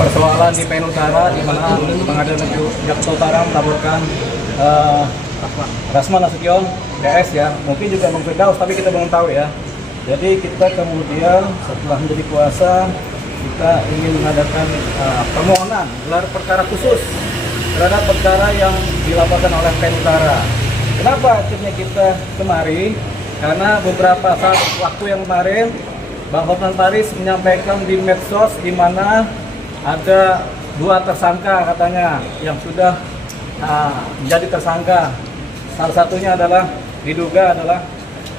persoalan di PN Utara di mana Pengadilan Negeri Jakarta Utara melaporkan Rasman Nasution DS ya, mungkin juga Bang Firdaus, tapi kita belum tahu ya. Jadi kita kemudian setelah menjadi kuasa, kita ingin mengadakan permohonan gelar perkara khusus terhadap perkara yang dilaporkan oleh PN Utara. Kenapa akhirnya kita kemari? Karena beberapa saat waktu yang kemarin Bang Hotman Paris menyampaikan di medsos di mana ada 2 tersangka katanya yang sudah menjadi tersangka. Salah satunya adalah diduga adalah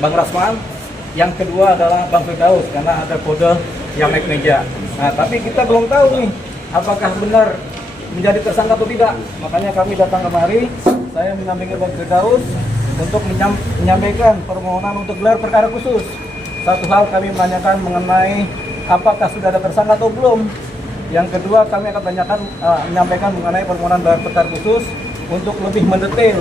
Bang Rasman, yang kedua adalah Bang Firdaus karena ada kode yang naik meja. Nah, tapi kita belum tahu nih apakah benar menjadi tersangka atau tidak. Makanya kami datang kemari, saya mendampingi Bang Firdaus untuk menyampaikan permohonan untuk gelar perkara khusus. Satu hal kami menanyakan mengenai apakah sudah ada tersangka atau belum. Yang kedua kami akan menyampaikan mengenai permohonan gelar perkara khusus untuk lebih mendetail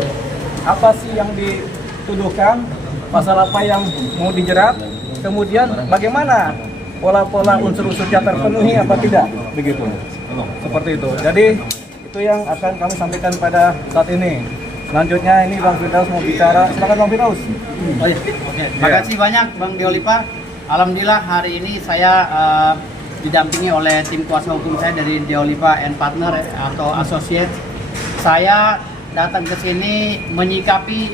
apa sih yang dituduhkan, pasal apa yang mau dijerat, kemudian bagaimana pola-pola unsur-unsurnya terpenuhi apa tidak, begitu. Seperti itu. Jadi itu yang akan kami sampaikan pada saat ini. Selanjutnya ini Bang Firdaus mau bicara. Silakan Bang Firdaus. Oh, iya. Terima kasih banyak Bang Deolipa. Alhamdulillah hari ini saya didampingi oleh tim kuasa hukum saya dari Deolipa and Partner atau Associate. Saya datang ke sini menyikapi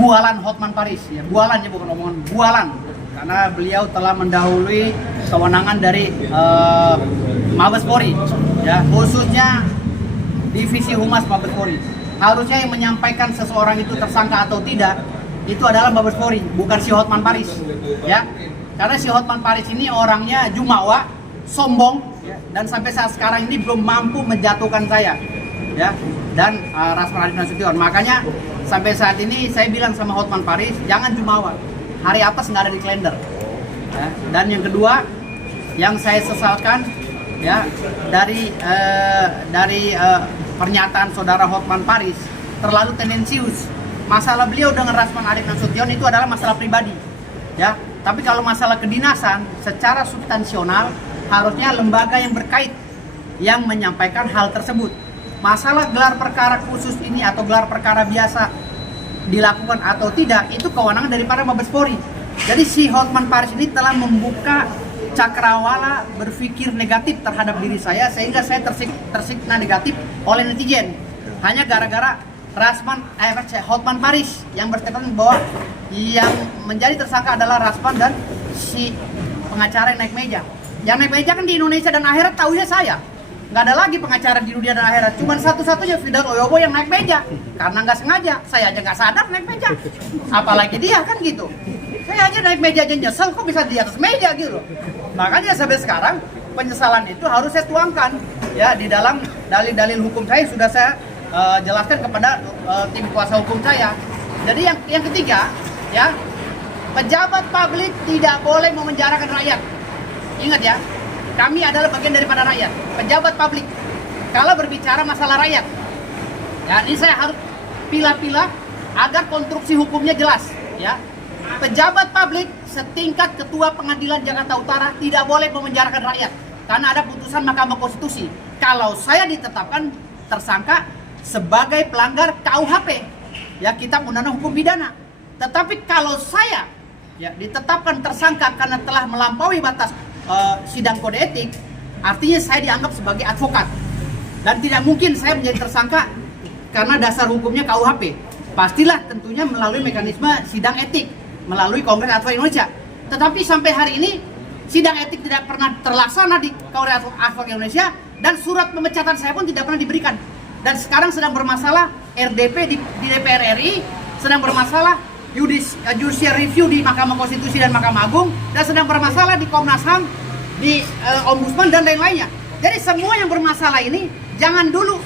bualan Hotman Paris, ya, bualan ya, bukan omongan, bualan, karena beliau telah mendahului kewenangan dari Mabes Polri, ya, khususnya Divisi Humas Mabes Polri. Harusnya yang menyampaikan seseorang itu tersangka atau tidak itu adalah Mabes Polri, bukan si Hotman Paris, ya, karena si Hotman Paris ini orangnya jumawa, sombong, ya, dan sampai saat sekarang ini belum mampu menjatuhkan saya, ya, dan Rasman Nasution. Makanya sampai saat ini saya bilang sama Hotman Paris, jangan jumawa, hari atas nggak ada di kalender, ya. Dan yang kedua yang saya sesalkan, ya, dari pernyataan saudara Hotman Paris terlalu tendensius. Masalah beliau dengan Rasman Nasution itu adalah masalah pribadi, ya. Tapi kalau masalah kedinasan secara substansional harusnya lembaga yang berkait yang menyampaikan hal tersebut. Masalah gelar perkara khusus ini atau gelar perkara biasa dilakukan atau tidak itu kewenangan daripada Mabes Polri. Jadi si Hotman Paris ini telah membuka cakrawala berpikir negatif terhadap diri saya sehingga saya tersiksa negatif oleh netizen hanya gara-gara Hotman Paris yang berstatement bahwa yang menjadi tersangka adalah Rasman dan si pengacara yang naik meja. Yang naik meja kan di Indonesia dan akhirat tahunya saya. Nggak ada lagi pengacara di dunia dan akhirat. Cuman satu-satunya Firdaus Oyobo yang naik meja karena nggak sengaja. Saya aja nggak sadar naik meja. Apalagi dia kan gitu. Saya aja naik meja aja nyesel kok bisa di atas meja gitu. Makanya sampai sekarang penyesalan itu harus saya tuangkan ya di dalam dalil-dalil hukum saya sudah saya jelaskan kepada tim kuasa hukum saya. Jadi yang ketiga ya, pejabat publik tidak boleh memenjarakan rakyat. Ingat ya, kami adalah bagian daripada rakyat. Pejabat publik kalau berbicara masalah rakyat, ya ini saya harus pilah-pilah agar konstruksi hukumnya jelas ya. Pejabat publik setingkat ketua pengadilan Jakarta Utara tidak boleh memenjarakan rakyat karena ada putusan Mahkamah Konstitusi. Kalau saya ditetapkan tersangka sebagai pelanggar KUHP, ya, Kitab Undang-Undang Hukum Pidana. Tetapi kalau saya ya ditetapkan tersangka karena telah melampaui batas sidang kode etik, artinya saya dianggap sebagai advokat dan tidak mungkin saya menjadi tersangka karena dasar hukumnya KUHP. Pastilah tentunya melalui mekanisme sidang etik melalui Kongres Advokat Indonesia. Tetapi sampai hari ini sidang etik tidak pernah terlaksana di Kongres Advokat Indonesia dan surat pemecatan saya pun tidak pernah diberikan. Dan sekarang sedang bermasalah RDP di DPR RI, sedang bermasalah judicial review di Mahkamah Konstitusi dan Mahkamah Agung, dan sedang bermasalah di Komnas HAM, di Ombudsman dan lain-lainnya. Jadi semua yang bermasalah ini jangan dulu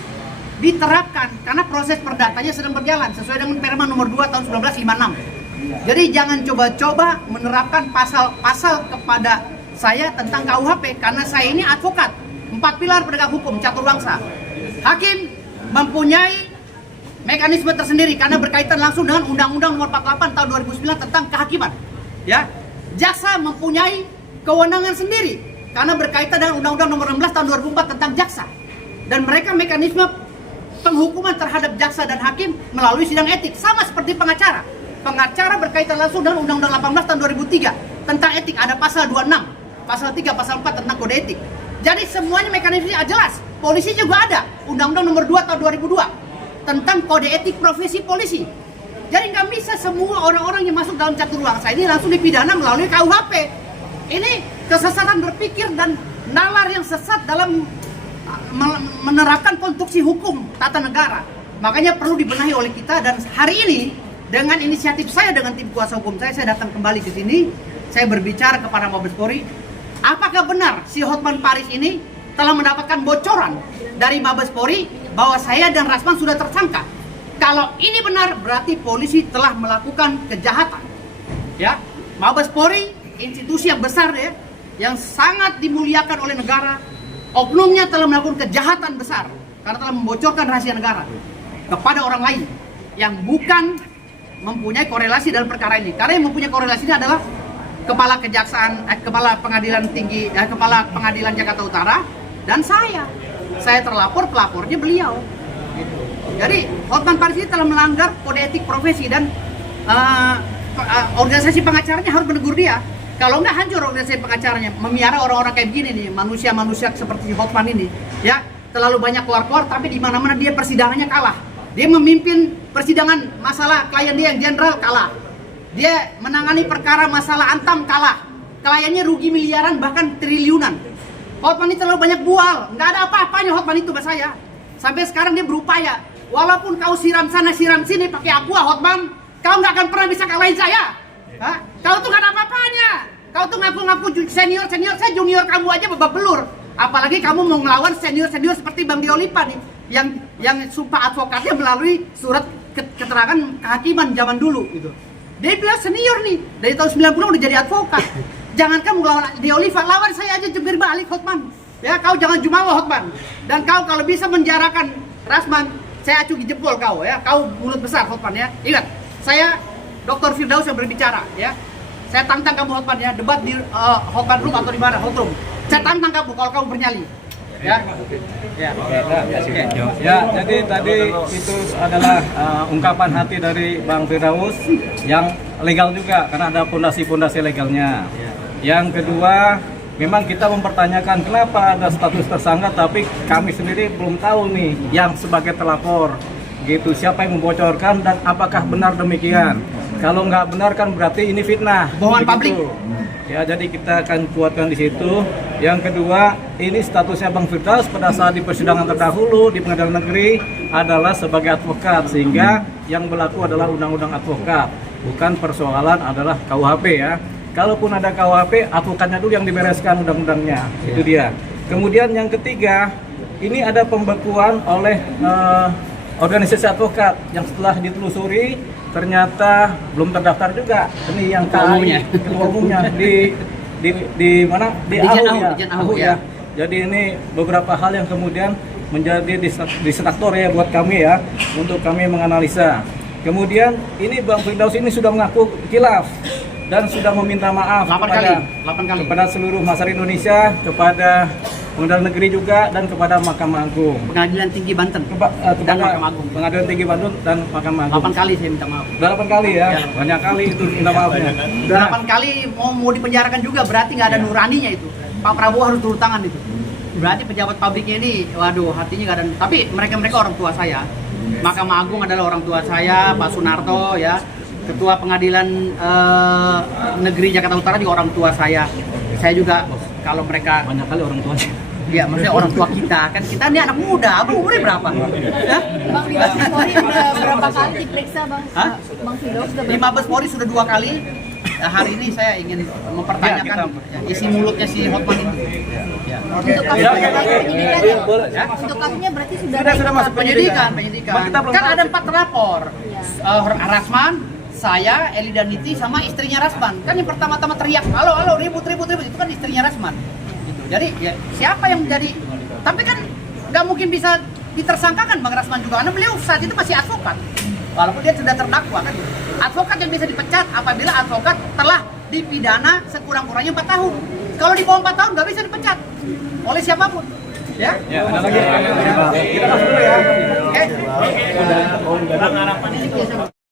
diterapkan karena proses perdatanya sedang berjalan sesuai dengan Perma nomor 2 tahun 1956. Jadi jangan coba-coba menerapkan pasal-pasal kepada saya tentang KUHP karena saya ini advokat. 4 pilar penegak hukum catur bangsa. Hakim mempunyai mekanisme tersendiri karena berkaitan langsung dengan Undang-Undang Nomor 48 tahun 2009 tentang kehakiman. Ya, jaksa mempunyai kewenangan sendiri karena berkaitan dengan Undang-Undang Nomor 16 Tahun 2004 tentang jaksa. Dan mereka mekanisme penghukuman terhadap jaksa dan hakim melalui sidang etik, sama seperti pengacara. Pengacara berkaitan langsung dengan Undang-Undang 18 tahun 2003 tentang etik, ada pasal 26, pasal 3, pasal 4 tentang kode etik. Jadi semuanya mekanismenya jelas. Polisi juga ada, Undang-Undang Nomor 2 tahun 2002 tentang kode etik profesi polisi. Jadi nggak bisa semua orang-orang yang masuk dalam catur bangsa ini langsung dipidana melalui KUHP. Ini kesesatan berpikir dan nalar yang sesat dalam menerapkan konstruksi hukum tata negara. Makanya perlu dibenahi oleh kita, dan hari ini dengan inisiatif saya dengan tim kuasa hukum saya datang kembali ke sini. Saya berbicara kepada Mabes Polri, apakah benar si Hotman Paris ini telah mendapatkan bocoran dari Mabes Polri bahwa saya dan Rasman sudah tersangka. Kalau ini benar, berarti polisi telah melakukan kejahatan. Ya, Mabes Polri institusi yang besar ya, yang sangat dimuliakan oleh negara, oknumnya telah melakukan kejahatan besar karena telah membocorkan rahasia negara kepada orang lain yang bukan mempunyai korelasi dalam perkara ini. Karena yang mempunyai korelasi ini adalah kepala pengadilan tinggi, kepala pengadilan Jakarta Utara, dan saya terlapor, pelapornya beliau. Jadi Hotman Paris ini telah melanggar kode etik profesi, dan organisasi pengacaranya harus menegur dia. Kalau nggak hancur organisasi pengacaranya, memiara orang-orang kayak begini nih, manusia-manusia seperti Hotman ini, ya terlalu banyak keluar-keluar, tapi di mana-mana dia persidangannya kalah. Dia memimpin persidangan masalah klien dia yang jenderal, kalah. Dia menangani perkara masalah Antam, kalah. Kliennya rugi miliaran bahkan triliunan. Hotman ini terlalu banyak bual, nggak ada apa-apanya Hotman itu bahasa saya. Sampai sekarang dia berupaya, walaupun kau siram sana siram sini pakai aqua Hotman, kau nggak akan pernah bisa kalahin saya. Hah? Kau tuh gak ada apa-apanya. Kau tuh ngaku-ngaku senior, saya junior kamu aja babak belur. Apalagi kamu mau ngelawan senior seperti Bang Diolipa nih, yang sumpah advokatnya melalui surat keterangan kehakiman zaman dulu gitu. Dia bilang senior nih, dari tahun 90 udah jadi advokat. Jangankan melawan Diolipa, lawan saya aja jebir balik Hotman. Ya, kau jangan jumawa Hotman. Dan kau kalau bisa menjarakan Rasman, saya acuh jempol kau ya. Kau mulut besar Hotman ya. Ingat, saya Dr. Firdaus yang berbicara ya. Saya tantang kamu Hotman ya, debat di Hotman Room atau di mana, Hot Room. Saya tantang kamu kalau kamu bernyali. Ya. Ya. Ya, jadi tadi itu adalah ungkapan hati dari Bang Firdaus yang legal juga karena ada pondasi-pondasi legalnya. Yang kedua, memang kita mempertanyakan kenapa ada status tersangka tapi kami sendiri belum tahu nih yang sebagai telapor. Gitu, siapa yang membocorkan dan apakah benar demikian? Kalau nggak benar kan berarti ini fitnah, bohongan publik. Ya, jadi kita akan kuatkan di situ. Yang kedua, ini statusnya Bang Firdaus pada saat di persidangan terdahulu di Pengadilan Negeri adalah sebagai advokat, sehingga yang berlaku adalah Undang-Undang Advokat, bukan persoalan adalah KUHP ya. Kalaupun ada KUHP, advokatnya dulu yang dibereskan undang-undangnya, itu dia. Kemudian yang ketiga, ini ada pembekuan oleh organisasi advokat yang setelah ditelusuri ternyata belum terdaftar juga. Ini yang ketua umumnya di mana di AHU ya. Jadi ini beberapa hal yang kemudian menjadi distraktor ya buat kami ya, untuk kami menganalisa. Kemudian ini Bang Firdaus ini sudah mengaku khilaf dan sudah meminta maaf 8 kali kepada seluruh masyarakat Indonesia, kepada Pengadilan Negeri juga, dan kepada Mahkamah Agung. Pengadilan Tinggi Banten Dan Mahkamah Agung. Pengadilan Tinggi Banten dan Mahkamah Agung. 8 kali saya minta maaf. 8 kali ya? Banyak kali itu minta maafnya. 8 kali mau dipenjarakan juga, berarti nggak ada nuraninya itu. Pak Prabowo harus turun tangan itu. Berarti pejabat pabriknya ini, waduh, hatinya nggak ada. Tapi mereka orang tua saya. Mahkamah Agung adalah orang tua saya, Pak Sunarto ya. Ketua Pengadilan Negeri Jakarta Utara juga orang tua saya. Saya juga, kalau mereka Banyak kali orang tuanya. ya, maksudnya orang tua kita, kan kita ini anak muda, abang umurnya berapa? Ya? Bang Firdaus Polri udah berapa kali diperiksa Bang? Hah? Bang Firdaus udah Di Mabes Polri sudah 2 kali. Hari ini saya ingin mempertanyakan isi mulutnya si Hotman ini. Ya. untuk kasusnya penyidikan ya? Untuk kasusnya berarti sudah Masuk penyidikan. Kan ada 4 terlapor. Rasman, saya, Eli Daniti, sama istrinya Rasman. Kan yang pertama-tama teriak, halo, ribut, itu kan istrinya Rasman. Gitu. Jadi ya, siapa yang menjadi, tapi kan nggak mungkin bisa ditersangkakan Bang Rasman juga, karena beliau saat itu masih advokat. Walaupun dia sudah terdakwa kan. Advokat yang bisa dipecat apabila advokat telah dipidana sekurang-kurangnya 4 tahun. Kalau di bawah 4 tahun nggak bisa dipecat oleh siapapun. Ya. Ya, ada lagi. Kita masuk dulu ya. Oke.